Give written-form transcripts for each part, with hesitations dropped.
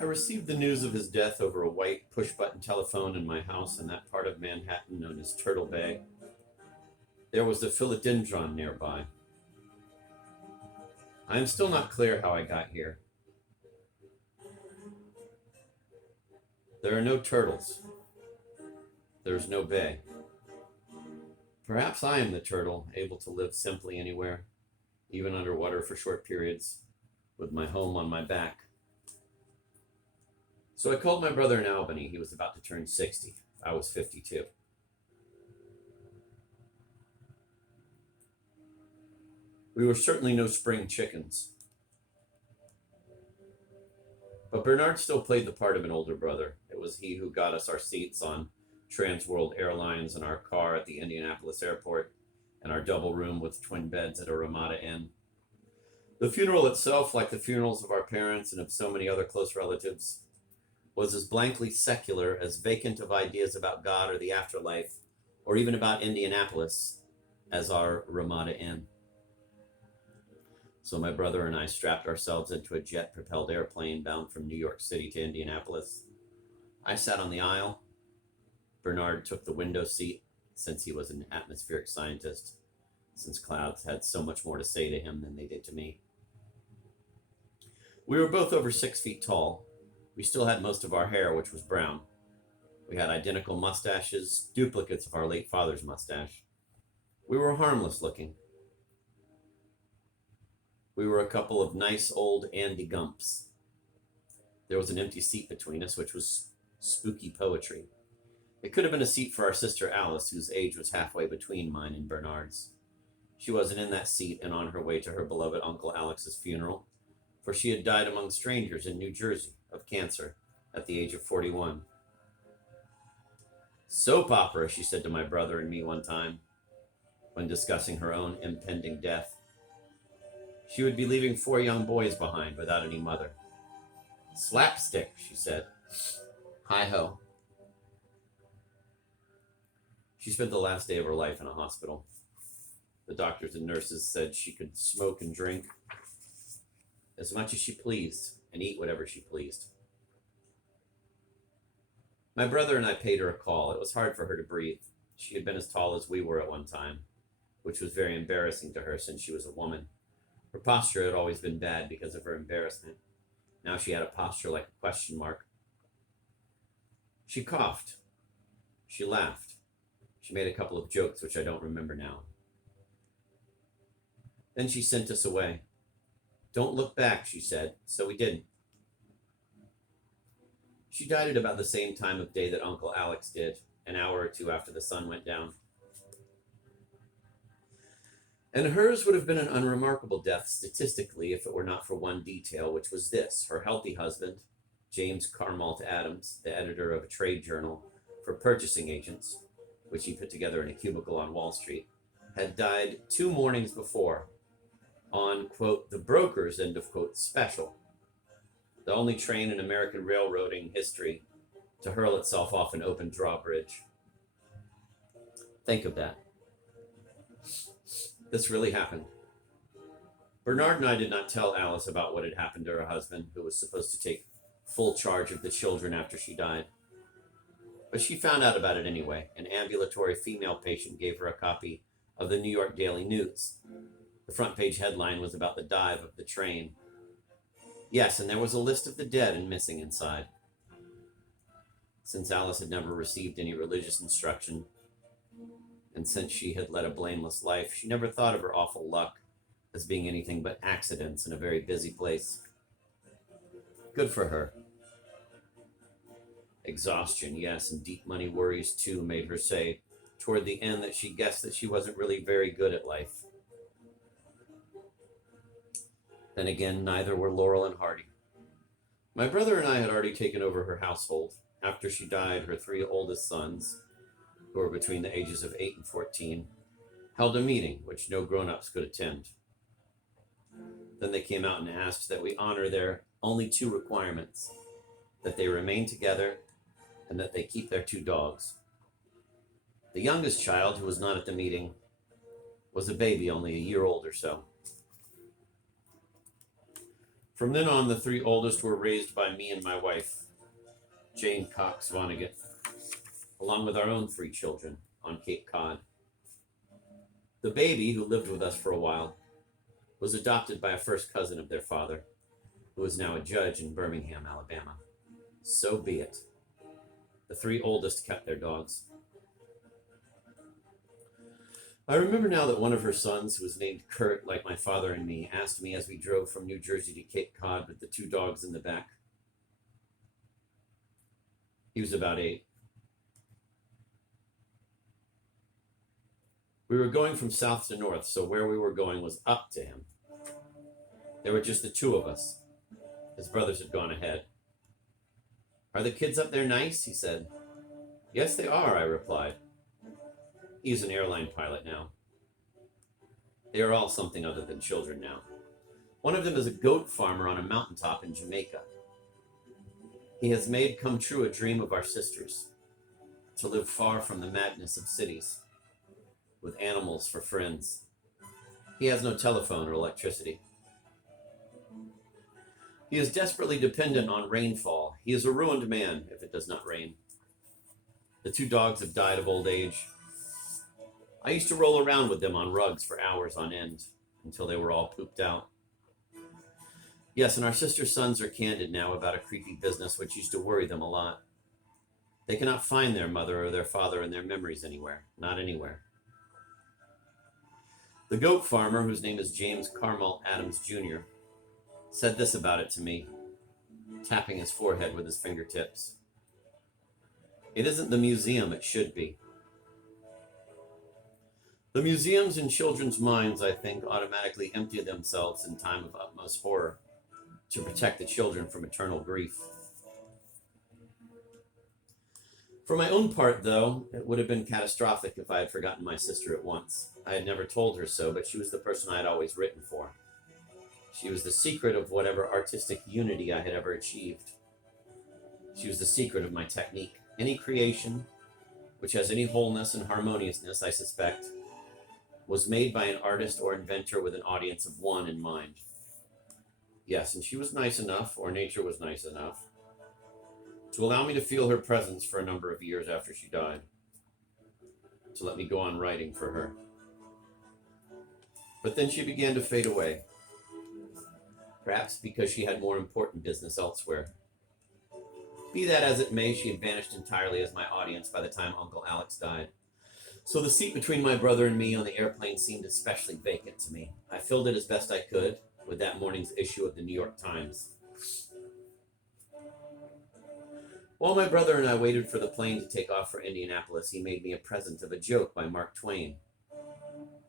I received the news of his death over a white push-button telephone in my house in that part of Manhattan known as Turtle Bay. There was a philodendron nearby. I am still not clear how I got here. There are no turtles. There is no bay. Perhaps I am the turtle, able to live simply anywhere, even underwater for short periods, with my home on my back. So I called my brother in Albany. He was about to turn 60. I was 52. We were certainly no spring chickens. But Bernard still played the part of an older brother. It was he who got us our seats on Trans World Airlines and our car at the Indianapolis airport and our double room with twin beds at a Ramada Inn. The funeral itself, like the funerals of our parents and of so many other close relatives, was as blankly secular, as vacant of ideas about God or the afterlife, or even about Indianapolis, as our Ramada Inn. So my brother and I strapped ourselves into a jet-propelled airplane bound from New York City to Indianapolis. I sat on the aisle. Bernard took the window seat, since he was an atmospheric scientist, since clouds had so much more to say to him than they did to me. We were both over 6 feet tall. We still had most of our hair, which was brown. We had identical mustaches, duplicates of our late father's mustache. We were harmless looking. We were a couple of nice old Andy Gumps. There was an empty seat between us, which was spooky poetry. It could have been a seat for our sister Alice, whose age was halfway between mine and Bernard's. She wasn't in that seat and on her way to her beloved Uncle Alex's funeral, for she had died among strangers in New Jersey of cancer at the age of 41. Soap opera, she said to my brother and me one time, when discussing her own impending death. She would be leaving 4 young boys behind without any mother. Slapstick, she said. Hi-ho. She spent the last day of her life in a hospital. The doctors and nurses said she could smoke and drink as much as she pleased and eat whatever she pleased. My brother and I paid her a call. It was hard for her to breathe. She had been as tall as we were at one time, which was very embarrassing to her since she was a woman. Her posture had always been bad because of her embarrassment. Now she had a posture like a question mark. She coughed. She laughed. She made a couple of jokes, which I don't remember now. Then she sent us away. Don't look back, she said, so we didn't. She died at about the same time of day that Uncle Alex did, an hour or two after the sun went down. And hers would have been an unremarkable death statistically if it were not for one detail, which was this. Her healthy husband, James Carmalt Adams, the editor of a trade journal for purchasing agents, which he put together in a cubicle on Wall Street, had died 2 mornings before on, quote, the broker's, end of quote, special, the only train in American railroading history to hurl itself off an open drawbridge. Think of that. This really happened. Bernard and I did not tell Alice about what had happened to her husband, who was supposed to take full charge of the children after she died. But she found out about it anyway. An ambulatory female patient gave her a copy of the New York Daily News. The front page headline was about the dive of the train. Yes, and there was a list of the dead and missing inside. Since Alice had never received any religious instruction, and since she had led a blameless life, she never thought of her awful luck as being anything but accidents in a very busy place. Good for her. Exhaustion, yes, and deep money worries too made her say toward the end that she guessed that she wasn't really very good at life. Then again, neither were Laurel and Hardy. My brother and I had already taken over her household. After she died, her 3 oldest sons, who were between the ages of 8 and 14, held a meeting which no grown-ups could attend. Then they came out and asked that we honor their only 2 requirements, that they remain together and that they keep their 2 dogs. The youngest child, who was not at the meeting, was a baby only a year old or so. From then on, the three oldest were raised by me and my wife, Jane Cox Vonnegut, along with our own three children on Cape Cod. The baby, who lived with us for a while, was adopted by a first cousin of their father, who is now a judge in Birmingham, Alabama. So be it. The three oldest kept their dogs. I remember now that one of her sons, who was named Kurt, like my father and me, asked me as we drove from New Jersey to Cape Cod with the two dogs in the back. He was about 8. We were going from south to north, so where we were going was up to him. There were just the two of us. His brothers had gone ahead. "Are the kids up there nice?" he said. "Yes, they are," I replied. He's an airline pilot now. They are all something other than children now. One of them is a goat farmer on a mountaintop in Jamaica. He has made come true a dream of our sisters, to live far from the madness of cities, with animals for friends. He has no telephone or electricity. He is desperately dependent on rainfall. He is a ruined man if it does not rain. The two dogs have died of old age. I used to roll around with them on rugs for hours on end, until they were all pooped out. Yes, and our sister's sons are candid now about a creepy business which used to worry them a lot. They cannot find their mother or their father in their memories anywhere, not anywhere. The goat farmer, whose name is James Carmalt Adams Jr., said this about it to me, tapping his forehead with his fingertips. "It isn't the museum it should be." The museums in children's minds, I think, automatically empty themselves in time of utmost horror to protect the children from eternal grief. For my own part, though, it would have been catastrophic if I had forgotten my sister at once. I had never told her so, but she was the person I had always written for. She was the secret of whatever artistic unity I had ever achieved. She was the secret of my technique. Any creation, which has any wholeness and harmoniousness, I suspect, was made by an artist or inventor with an audience of one in mind. Yes, and she was nice enough, or nature was nice enough, to allow me to feel her presence for a number of years after she died, to let me go on writing for her. But then she began to fade away, perhaps because she had more important business elsewhere. Be that as it may, she had vanished entirely as my audience by the time Uncle Alex died. So the seat between my brother and me on the airplane seemed especially vacant to me. I filled it as best I could with that morning's issue of the New York Times. While my brother and I waited for the plane to take off for Indianapolis, he made me a present of a joke by Mark Twain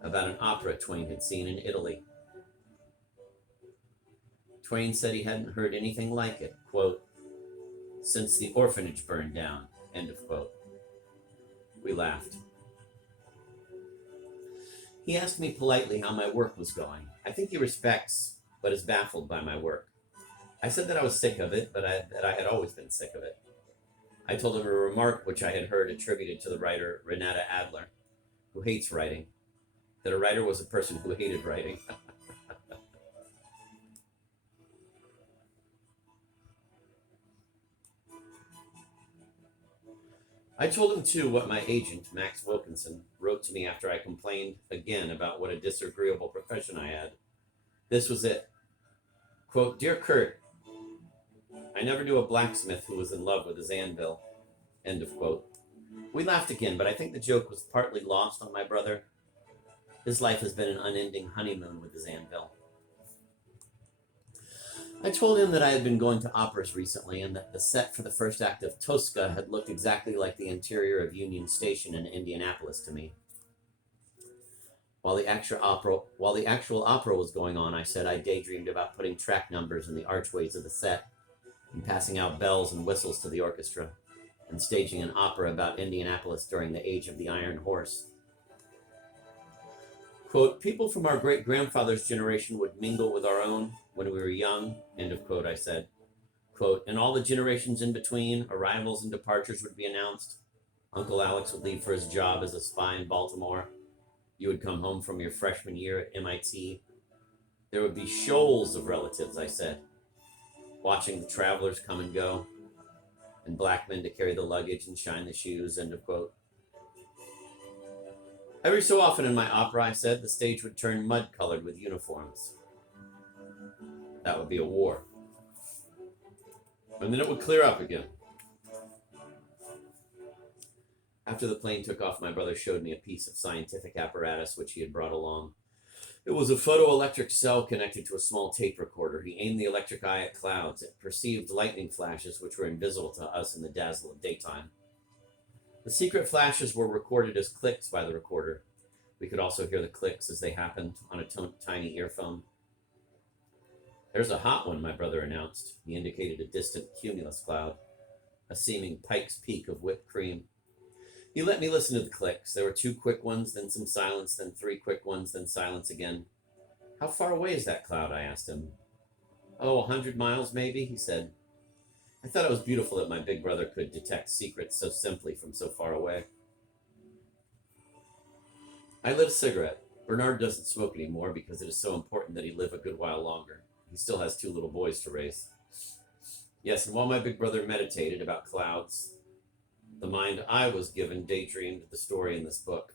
about an opera Twain had seen in Italy. Twain said he hadn't heard anything like it, quote, "since the orphanage burned down," end of quote. We laughed. He asked me politely how my work was going. I think he respects, but is baffled by my work. I said that I was sick of it, but that I had always been sick of it. I told him a remark which I had heard attributed to the writer Renata Adler, who hates writing, that a writer was a person who hated writing. I told him, too, what my agent, Max Wilkinson, wrote to me after I complained again about what a disagreeable profession I had. This was it. Quote, "Dear Kurt, I never knew a blacksmith who was in love with his anvil." End of quote. We laughed again, but I think the joke was partly lost on my brother. His life has been an unending honeymoon with his anvil. I told him that I had been going to operas recently and that the set for the first act of Tosca had looked exactly like the interior of Union Station in Indianapolis to me. While the actual opera was going on, I said I daydreamed about putting track numbers in the archways of the set and passing out bells and whistles to the orchestra and staging an opera about Indianapolis during the age of the Iron Horse. Quote, "People from our great-grandfather's generation would mingle with our own when we were young," end of quote, I said. Quote, "and all the generations in between, arrivals and departures would be announced. Uncle Alex would leave for his job as a spy in Baltimore. You would come home from your freshman year at MIT. There would be shoals of relatives," I said, watching the travelers come and go, and black men to carry the luggage and shine the shoes, end of quote. Every so often in my opera, I said, the stage would turn mud-colored with uniforms. That would be a war. And then it would clear up again. After the plane took off, my brother showed me a piece of scientific apparatus which he had brought along. It was a photoelectric cell connected to a small tape recorder. He aimed the electric eye at clouds. It perceived lightning flashes which were invisible to us in the dazzle of daytime. The secret flashes were recorded as clicks by the recorder. We could also hear the clicks as they happened on a tiny earphone. There's a hot one, my brother announced. He indicated a distant cumulus cloud, a seeming Pike's Peak of whipped cream. He let me listen to the clicks. There were 2 quick ones, then some silence, then 3 quick ones, then silence again. How far away is that cloud? I asked him. 100 miles maybe, he said. I thought it was beautiful that my big brother could detect secrets so simply from so far away. I lit a cigarette. Bernard doesn't smoke anymore because it is so important that he live a good while longer. He still has 2 little boys to raise. Yes, and while my big brother meditated about clouds, the mind I was given daydreamed the story in this book.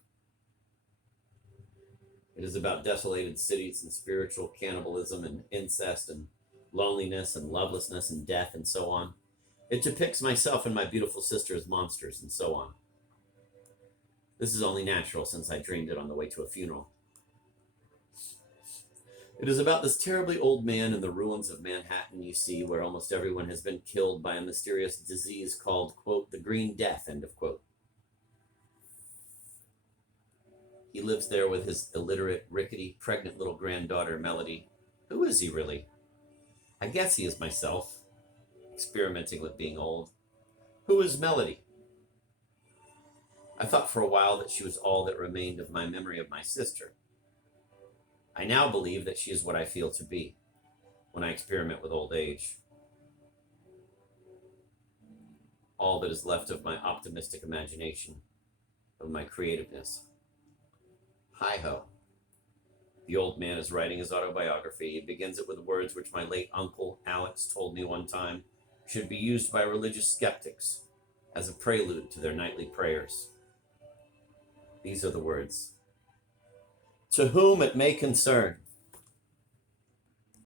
It is about desolated cities and spiritual cannibalism and incest and loneliness and lovelessness and death and so on. It depicts myself and my beautiful sister as monsters and so on. This is only natural since I dreamed it on the way to a funeral. It is about this terribly old man in the ruins of Manhattan, you see, where almost everyone has been killed by a mysterious disease called, quote, the Green Death, end of quote. He lives there with his illiterate, rickety, pregnant little granddaughter, Melody. Who is he, really? I guess he is myself, experimenting with being old. Who is Melody? I thought for a while that she was all that remained of my memory of my sister. I now believe that she is what I feel to be when I experiment with old age. All that is left of my optimistic imagination, of my creativeness. Hi-ho. The old man is writing his autobiography. He begins it with words which my late uncle Alex told me one time should be used by religious skeptics as a prelude to their nightly prayers. These are the words. To whom it may concern,